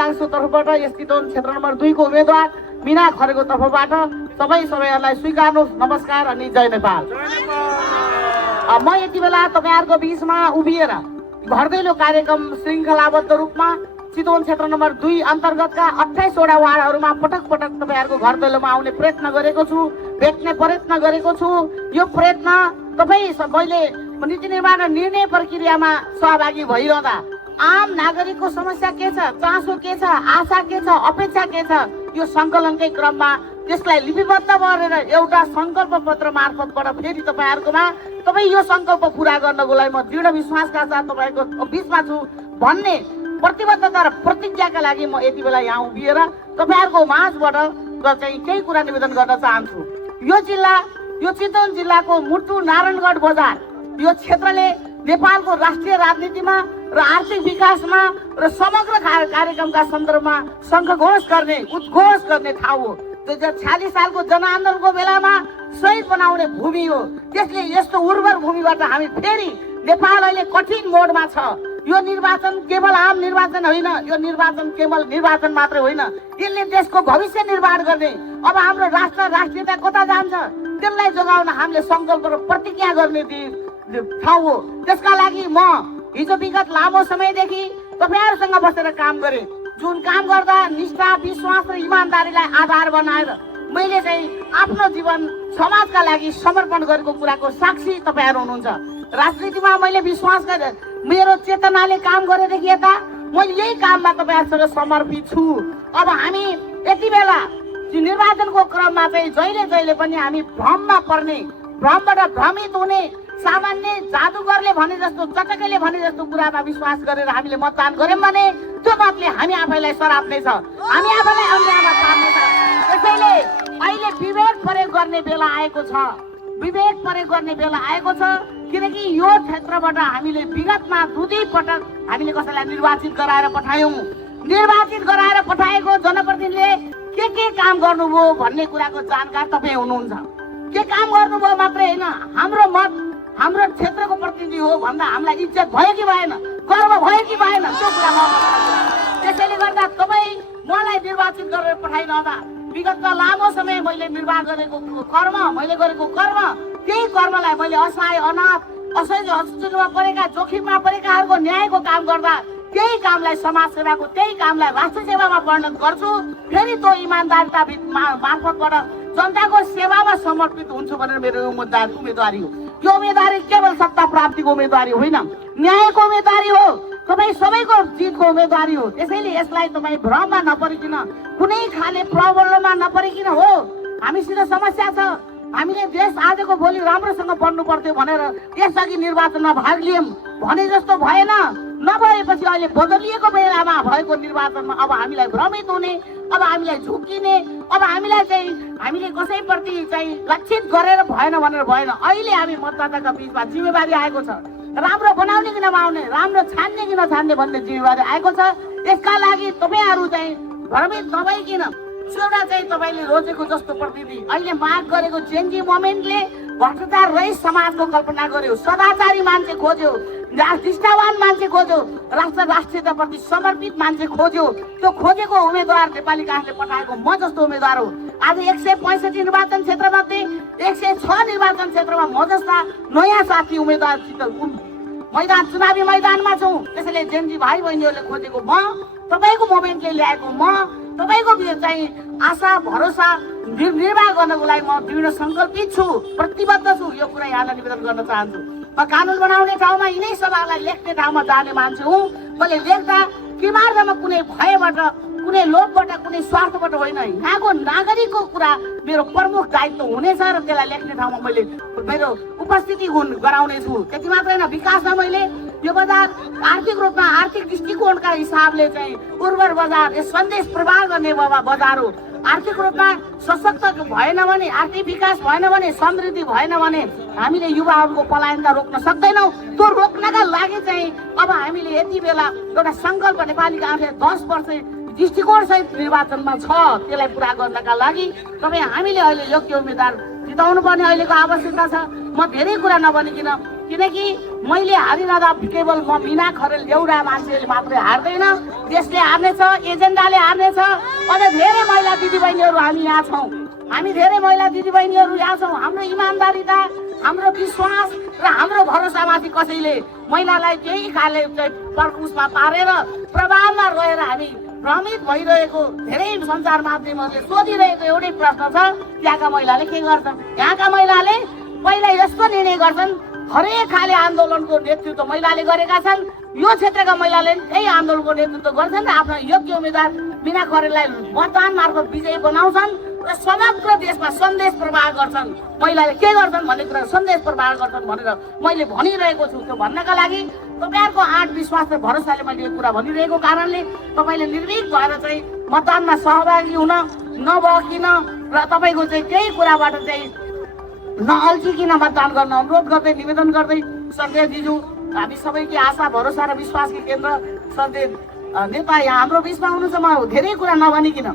चाङसो तर्फबाट यस चितवन क्षेत्र नम्बर 2 को उम्मेदवार मिना खरेलको तर्फबाट सबैलाई स्वीकार्नुहोस्। नमस्कार अनि जय नेपाल। म यति बेला तपाईहरुको बीचमा उभिएर घर दैलो कार्यक्रम श्रृङ्खलाबद्ध रूपमा चितवन क्षेत्र नम्बर 2 अन्तर्गतका 28 वटा वार्डहरूमा पटक पटक तपाईहरुको घर दैलोमा आउने प्रयत्न गरेको छु, भेट्ने प्रयत्न गरेको छु। यो प्रयत्न तपाई सबैले नीति निर्माण र निर्णय प्रक्रियामा सहभागी भइरहँदा आम नागरिकको समस्या के छ, चासो के छ, आशा के छ, अपेक्षा के छ, यो संकलनकै क्रममा त्यसलाई लिपिबद्ध गरेर एउटा संकल्प पत्र मार्फतबाट फेरि तपाईहरुकोमा तपाई यो संकल्प पूरा गर्नको लागि म दृढ विश्वासका साथ तपाईहरुको बीचमा छु भन्ने प्रतिबद्धता र प्रतिज्ञाका लागि म यति बेला यहाँ उभिएर तपाईहरुको माझबाट चाहिँ केही कुरा निवेदन गर्न चाहन्छु। यो जिल्ला, यो चितवन जिल्लाको मुटु नारायणगढ बजार, यो क्षेत्रले नेपालको राष्ट्रिय राजनीतिमा र आर्थिक विकासमा र समग्र कार्यक्रमका सन्दर्भमा शङ्खघोष गर्ने, उद्घोष गर्ने ठाउँ हो। 2046 सालको जनआन्दोलनको बेलामा शहीद बनाउने भूमि हो। त्यसले यस्तो उर्वर भूमिबाट हामी फेरि नेपाल अहिले कठिन मोडमा छ। यो निर्वाचन केवल आम निर्वाचन होइन, यो निर्वाचन केवल निर्वाचन मात्र होइन, यसले देशको भविष्य निर्माण गर्ने, अब हाम्रो राष्ट्र राष्ट्रियता कता जान्छ त्यसलाई जोगाउन हामीले संकल्प र प्रतिज्ञा गर्ने ठाउँ हो। त्यसका लागि म हिजो विगत लामो समयदेखि तपाईहरुसँग बसेर काम गरे। जुन काम गर्दा निष्ठा, विश्वास र इमानदारीलाई आधार बनाएर मैले चाहिँ आफ्नो जीवन समाजका लागि समर्पण गरेको कुराको साक्षी तपाईहरु हुनुहुन्छ। राजनीतिमा मैले विश्वास गरे, मेरो चेतनाले काम गरेदेखि यता मैले यही काममा तपाईहरुसँग समर्पित छु। अब हामी यति बेला निर्वाचनको क्रममा चाहिँ जहिले जहिले पनि हामी भ्रममा पर्ने, भ्रमबाट भ्रमित हुने, सामान्य जादुगरले भने जस्तो, चटकैले भने जस्तो कुरामा विश्वास गरेर हामीले मतदान गर्यौं भने त्यो मतले हामी आफैलाई सराप्नेछ, हामी आफैलाई अन्यायमा पार्नेछ। त्यसैले अहिले विवेक प्रयोग गर्ने बेला आएको छ, विवेक प्रयोग गर्ने बेला आएको छ। किनकि यो क्षेत्रबाट हामीले विगतमा 2 पटक हामीले कसैलाई निर्वाचित गराएर पठायौं। निर्वाचित गराएर पठाएको जनप्रतिनिधिले के काम गर्नुभयो भन्ने कुराको जानकार तपाई हुनुहुन्छ। के काम गर्नुभयो मात्रै होइन, हाम्रो मत हाम्रो क्षेत्रको प्रतिनिधि हो भन्दा हामीलाई इज्जत भयो कि भएन, गर्व भयो कि भएन, त्यो कुरा म। त्यसैले गर्दा तपाई मलाई निर्वाचित गरेर पठाइरहँदा विगतमा लामो समय मैले निर्वाह गरेको कर्म, मैले गरेको कर्म, त्यही कर्मलाई मैले असहाय, अनाथ, असहायमा परेका, जोखिममा परेकाहरूको न्यायको काम गर्दा त्यही कामलाई समाज सेवाको, त्यही कामलाई राष्ट्र सेवामा परिणत गर्छु। फेरि त्यो इमानदारिता मार्फतबाट जनताको सेवामा समर्पित हुन्छु भनेर मेरो उम्मेदवारी हो। यो उम्मेदवारी केवल सत्ता प्राप्तिको उम्मेदवारी होइन, न्यायको उम्मेदवारी हो, तपाई सबैको जितको उम्मेदवारी हो। त्यसैले यसलाई तपाई भ्रममा नपरिकन, कुनै खाले प्रबलमा नपरिकन हो हामीसित समस्या छ, हामीले देश आजको भोलि राम्रोसँग बन्नु पर्थ्यो भनेर यसअघि निर्वाचनमा भाग लियौं भने जस्तो भएन। नभएपछि अहिले बदलिएको बेलामा भएको निर्वाचनमा अब हामीलाई भ्रमित हुने, अब हामीलाई झुकिने, अब हामीले कसैप्रति चाहिँ लक्षित गरेर भएन भनेर भएन। अहिले हामी मतदाताका बीचमा जिम्मेवारी आएको छ, राम्रो बनाउने कि नबनाउने, राम्रो छान्ने कि नछान्ने भन्ने जिम्मेवारी आएको छ। यसका लागि तपाईहरु चाहिँ भ्रमित नभइकिन एउटा चाहिँ तपाईले रोजेको जस्तो प्रतिनिधि अहिले माग गरेको जेनजी मोमेन्टले भ्रष्टाचार रहित समाजको कल्पना गर्यो, सदाचारी मान्छे खोज्यो, निष्ठावान मान्छे खोज्यो, राष्ट्रियताप्रति समर्पित मान्छे खोज्यो। त्यो खोजेको उम्मेदवार नेपाली काङ्ग्रेसले पठाएको म जस्तो उम्मेदवार हो। आज 165 निर्वाचन क्षेत्रमध्ये 106 निर्वाचन क्षेत्रमा म जस्ता नयाँ साथी उम्मेदवार मैदान, चुनावी मैदानमा छौँ। त्यसैले जेनजी भाइ बहिनीहरूले खोजेको म, तपाईको मोमेन्टले ल्याएको म, तपाईको चाहिँ आशा भरोसा निर्वाह गर्नको लागि म दृढ सङ्कल्पित छु, प्रतिबद्ध छु। यो कुरा यहाँलाई निवेदन गर्न चाहन्छु। म कानुन बनाउने ठाउँमा, यिनै सभालाई लेख्ने ठाउँमा जाने मान्छे हुँ। मैले लेख्दा किमार्दमा कुनै भयबाट, कुनै लोभबाट, कुनै स्वार्थबाट होइन, यहाँको नागरिकको कुरा मेरो प्रमुख दायित्व हुनेछ र त्यसलाई लेख्ने ठाउँमा मैले मेरो उपस्थिति गराउने छु। त्यति मात्र होइन, विकासमा मैले यो बजार आर्थिक रूपमा, आर्थिक दृष्टिकोणका हिसाबले चाहिँ उर्वर बजार, सन्देश प्रवाह गर्ने बजार हो। आर्थिक रूपमा सशक्त भएन भने, आर्थिक विकास भएन भने, समृद्धि भएन भने हामीले युवाहरूको पलायनता रोक्न सक्दैनौँ। त्यो रोक्नका लागि चाहिँ अब हामीले यति बेला एउटा सङ्कल्प नेपाली काङ्ग्रेस 10 वर्ष दृष्टिकोण सहित निर्वाचनमा छ। त्यसलाई पुरा गर्नका लागि तपाईँ हामीले अहिले योग्य उम्मेदवार जिताउनु पर्ने अहिलेको आवश्यकता छ। म धेरै कुरा नभनिकन किनकि मैले हारिरहँदा केवल म मिना खरेल एउटा मान्छेले मात्रै हार्दैन, देशले हार्नेछ, एजेन्डाले हार्नेछ। अझ धेरै महिला दिदीबहिनीहरू हामी यहाँ छौँ, हामी धेरै महिला दिदीबहिनीहरू यहाँ छौँ। हाम्रो इमान्दारिता, हाम्रो विश्वास र हाम्रो भरोसामाथि कसैले महिलालाई केही खाले उसमा पारेर प्रभावमा रहेर हामी भ्रमित भइरहेको धेरै सञ्चार माध्यमहरूले सोधिरहेको एउटै प्रश्न छ, त्यहाँका महिलाले के गर्छन्? यहाँका महिलाले पहिला यस्तो निर्णय गर्छन्, हरेक खाले आन्दोलनको नेतृत्व महिलाले गरेका छन्। यो क्षेत्रका महिलाले त्यही आन्दोलनको नेतृत्व गर्छन् र आफ्नो योग्य उम्मेद्वार मिना खरेललाई मतदान मार्फत विजयी बनाउँछन् र समग्र देशमा सन्देश प्रवाह गर्छन्। महिलाले के गर्छन् भन्ने कुरा सन्देश प्रवाह गर्छन् भनेर मैले भनिरहेको छु। त्यो भन्नका लागि तपाईँहरूको आँट विश्वास र भरोसाले मैले यो कुरा भनिरहेको कारणले तपाईँले निर्भीक भएर चाहिँ मतदानमा सहभागी हुन नभइकन र तपाईँको चाहिँ केही कुराबाट चाहिँ नअल्झिकन मतदान गर्न अनुरोध गर्दै निवेदन गर्दै सन्देशज्यू हामी सबैकी आशा भरोसा र विश्वासकी केन्द्र सन्देश नेता यहाँ हाम्रो बिचमा हुनुहुन्छ। म धेरै कुरा नभनिकन